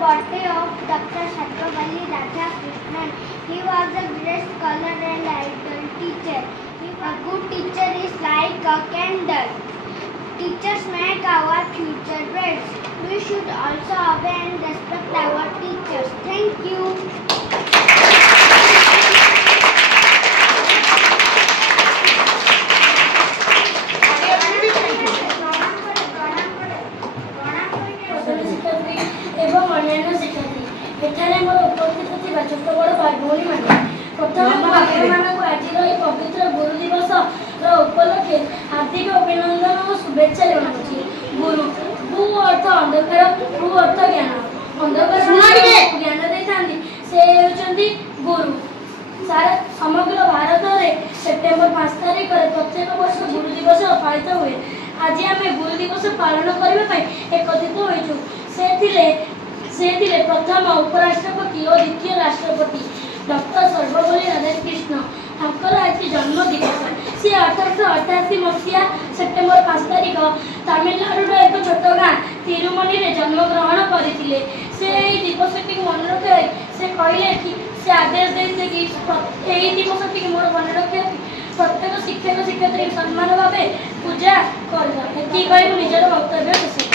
birthday of Dr. Sarvepalli Radhakrishnan. He was a great scholar and idol teacher. A good teacher is like a candle. Teachers make our future bright. We should also obey and respect our teachers. Thank you. एठारे मोर उपस्थित थिबा छोट बड़ भाई भौणी माने प्रथम आपको आज पवित्र गुरु दिवस उपलक्षे हार्दिक अभिनंदन और शुभेच्छा जनाऊँगी। गुरु गु अर्थ अंधकार गु अर्थ ज्ञान अंधकार ज्ञान देते से होती गुरु। सारा समग्र भारत में सेप्टेम्बर 5 तारिख प्रत्येक वर्ष गुरु दिवस पालित हुए। आज आम गुरु दिवस पालन करने एकत्रित होइछु। से प्रथम उपराष्ट्रपति और द्वितीय राष्ट्रपति डॉक्टर सर्वपल्ली राधाकृष्ण तांकर आज जन्म दिवस। सी 1888 मसीहा सेप्टेम्बर 5 तारिख तमिलनाडु एक छोट गाँ तिरुमनी में जन्म ग्रहण करते। से दिवस टी मन रखे से कहले कि से आदेश देते कि यही दिवस टी मोर मन रखे प्रत्येक शिक्षक शिक्षयित्री सम्मान भाव पूजा कर निजर वक्तव्य शेष।